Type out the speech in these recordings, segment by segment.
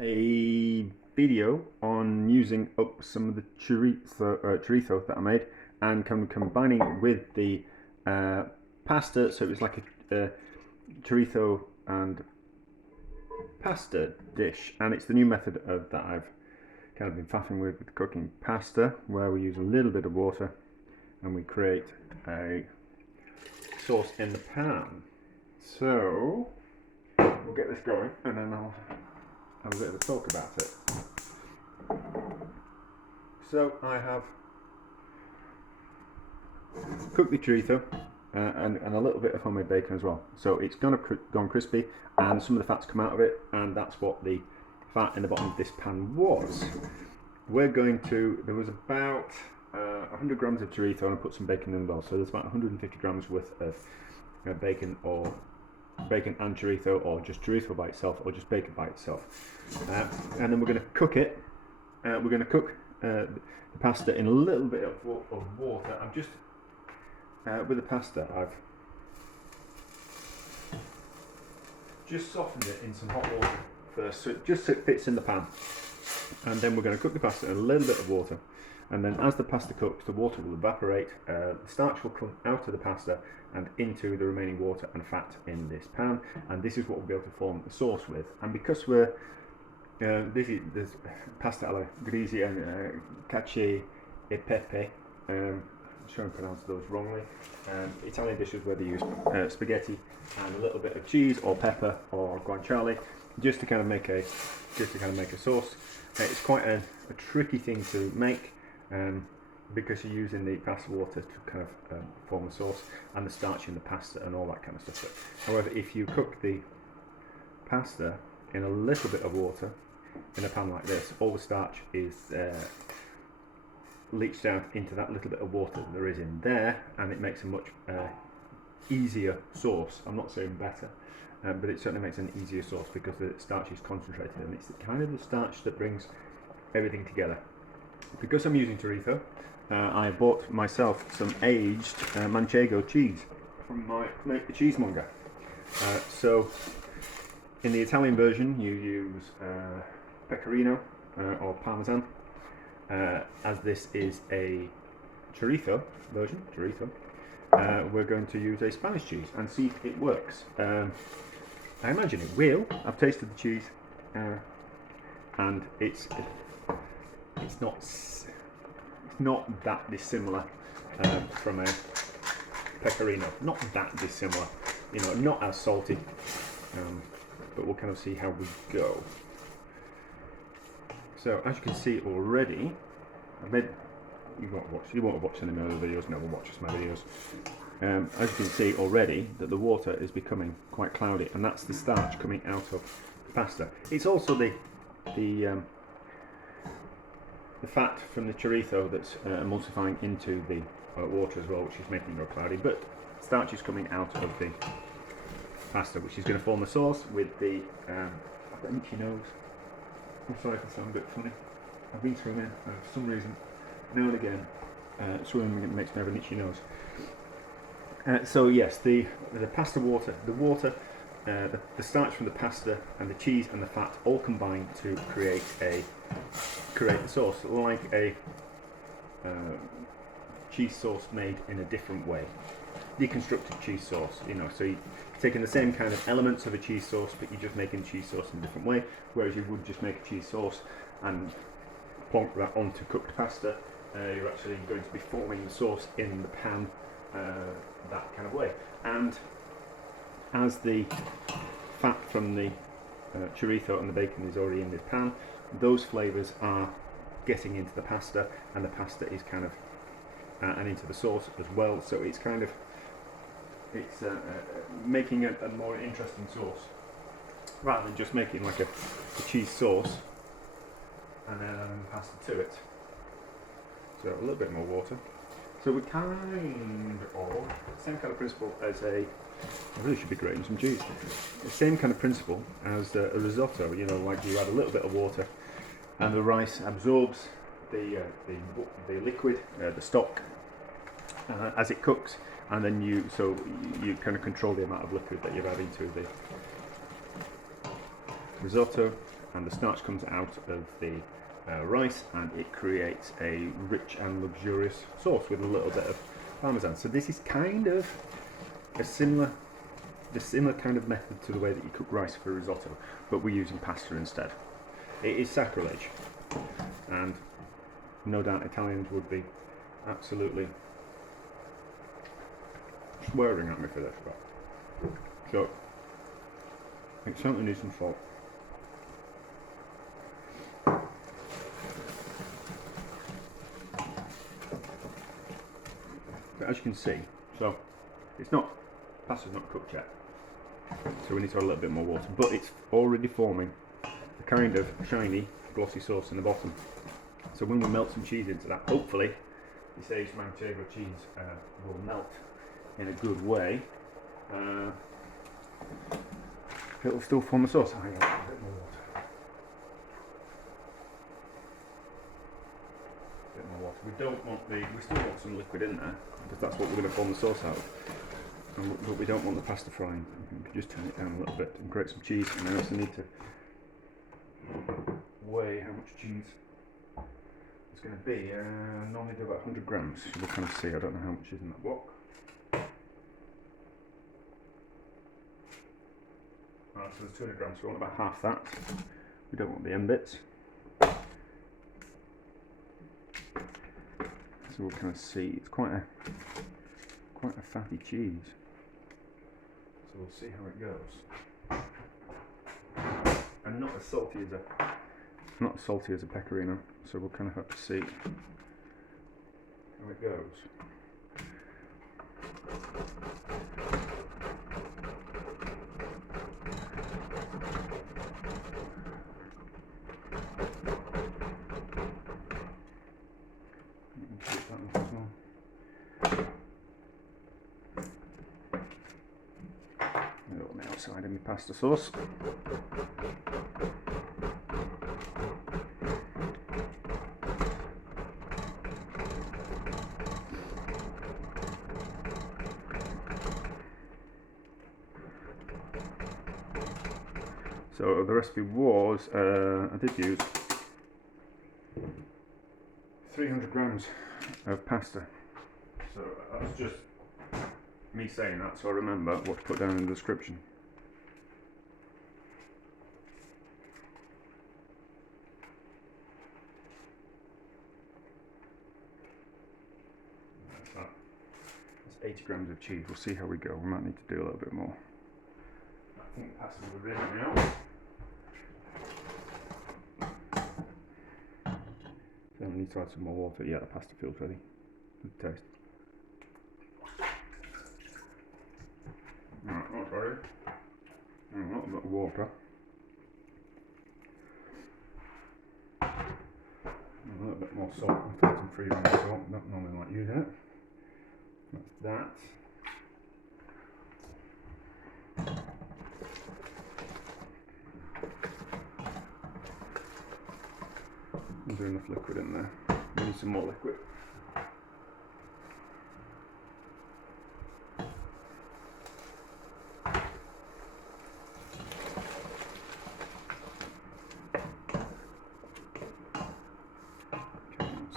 a video on using up some of the chorizo that I made and combining it with the pasta, so it was like a chorizo and pasta dish, and it's the new method of that I've kind of been faffing with cooking pasta, where we use a little bit of water and we create a sauce in the pan. So we'll get this going and then I'll have a bit of a talk about it. So I have cooked the chorizo and a little bit of homemade bacon as well. So it's gone crispy and some of the fat's come out of it, and that's what the fat in the bottom of this pan was. There was about 100 grams of chorizo, and I put some bacon in as well. So there's about 150 grams worth of bacon and chorizo, or just chorizo by itself, or just bacon by itself. And then we're going to cook it. We're going to cook the pasta in a little bit of water. I'm just with the pasta, I've just softened it in some hot water first, so it fits in the pan. And then we're going to cook the pasta in a little bit of water. And then as the pasta cooks, the water will evaporate, the starch will come out of the pasta and into the remaining water and fat in this pan, and this is what we'll be able to form the sauce with. And because there's pasta alla Gricia and cacio e pepe, I'm sure I pronounced those wrongly, Italian dishes where they use spaghetti and a little bit of cheese or pepper or guanciale just to kind of make a sauce. It's quite a tricky thing to make, because you're using the pasta water to kind of form the sauce, and the starch in the pasta and all that kind of stuff. But, however, if you cook the pasta in a little bit of water in a pan like this, all the starch is leached out into that little bit of water that there is in there, and it makes a much easier sauce. I'm not saying better, but it certainly makes an easier sauce because the starch is concentrated, and it's kind of the starch that brings everything together. Because I'm using chorizo, I bought myself some aged Manchego cheese from my mate the cheesemonger. So in the Italian version you use pecorino or parmesan. As this is a chorizo version, we're going to use a Spanish cheese and see if it works. I imagine it will. I've tasted the cheese, and it's not that dissimilar from a pecorino. Not that dissimilar, not as salty, but we'll kind of see how we go. So as you can see already, you won't have watched any of my other videos, never watch my videos. As you can see already, that the water is becoming quite cloudy, and that's the starch coming out of the pasta. It's also the fat from the chorizo that's emulsifying into the water as well, which is making it go cloudy. But starch is coming out of the pasta, which is going to form the sauce with the. I've got an itchy nose. I'm sorry if I sound a bit funny. I've been swimming, and for some reason, now and again, swimming makes me have an itchy nose. So yes, the pasta water, the starch from the pasta and the cheese and the fat all combine to create the sauce, like a cheese sauce made in a different way, deconstructed cheese sauce. So you're taking the same kind of elements of a cheese sauce, but you're just making cheese sauce in a different way. Whereas you would just make a cheese sauce and plonk that onto cooked pasta, you're actually going to be forming the sauce in the pan that kind of way. And as the fat from the chorizo and the bacon is already in this pan, those flavours are getting into the pasta, and the pasta is kind of and into the sauce as well. So it's kind of making a more interesting sauce, rather than just making like a cheese sauce and then adding the pasta to it. So a little bit more water. So we kind of same kind of principle as I really should be grating some cheese. The same kind of principle as a risotto. Like you add a little bit of water, and the rice absorbs the liquid, the stock, as it cooks, and then you kind of control the amount of liquid that you're adding to the risotto. and the starch comes out of the rice, and it creates a rich and luxurious sauce with a little bit of parmesan. So this is kind of a similar kind of method to the way that you cook rice for risotto, but we're using pasta instead. It is sacrilege, and no doubt Italians would be absolutely swearing at me for this, but so it certainly needs some salt. But as you can see, so it's not, pasta's not cooked yet, so we need to add a little bit more water, but it's already forming a kind of shiny, glossy sauce in the bottom. So when we melt some cheese into that, hopefully this aged Manchego cheese will melt in a good way. It'll still form the sauce. Hang on, a bit more water. We don't want we still want some liquid in there, because that's what we're going to form the sauce out of. But we don't want the pasta frying. We can just turn it down a little bit and create some cheese, and then I also need to weigh how much cheese it's going to be. Normally do about 100 grams. We'll kind of see. I don't know how much is in that block. Alright, so there's 200 grams, so we want about half that. We don't want the end bits. So we'll kind of see. It's quite a fatty cheese. So we'll see how it goes. And not as salty as a pecorino. So we'll kind of have to see how it goes. On the outside of my pasta sauce. So the recipe was, I did use 300 grams of pasta. So that's just me saying that, so I remember what to put down in the description. That's that. That's 80 grams of cheese. We'll see how we go. We might need to do a little bit more. I think the pasta's ready now. So I need to add some more water. Yeah, the pasta feels ready. Good taste. Right, that's ready. And a little bit of water. And a little bit more salt. I've got some freezing salt. I don't normally like using it. That's that. Is there enough liquid in there? We need some more liquid.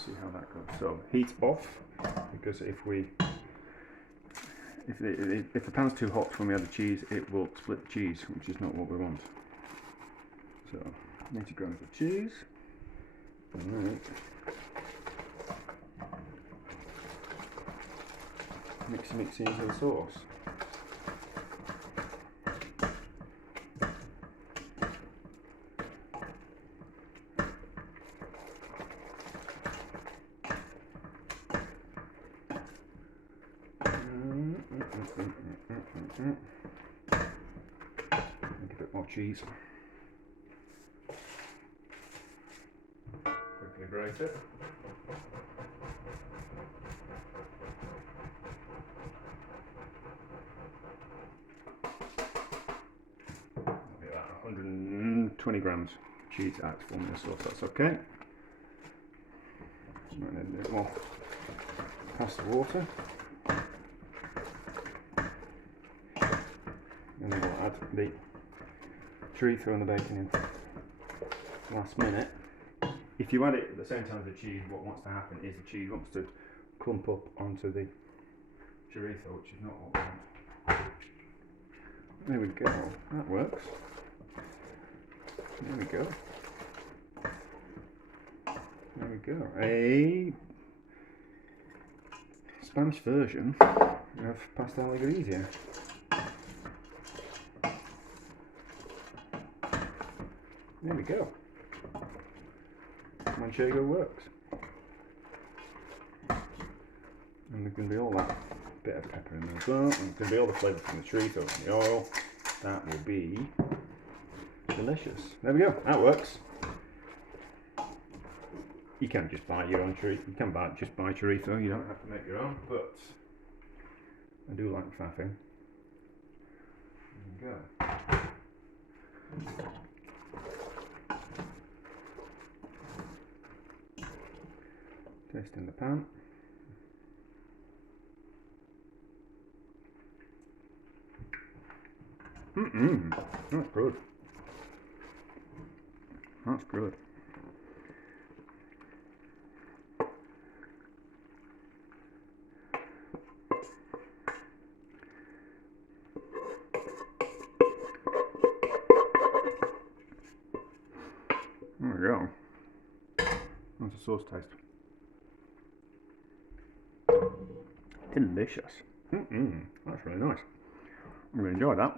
See how that goes. So heat off, because if the pan's too hot when we add the cheese, it will split the cheese, which is not what we want. So 80 grams of cheese, and then mix into the sauce. Make a bit more cheese. Quickly grate it. That'll be about 120 grams cheese out from this sauce. That's okay. Might need a bit more pasta water. And then we'll add the chorizo and the bacon in. last minute. If you add it at the same time as the cheese, what wants to happen is the cheese wants to clump up onto the chorizo, which is not what we want. There we go, that works. There we go. There we go. A Spanish version of pasta alla Gricia. There we go. Manchego works. And there's going to be all that bit of pepper in there as well. And there's going to be all the flavour from the chorizo and the oil. That will be delicious. There we go. That works. You can just buy your own chorizo. You can just buy chorizo. You don't have to make your own. But I do like faffing. There we go. Taste in the pan. That's good. That's good. There we go. How's the sauce taste? Delicious. That's really nice. I'm going to enjoy that.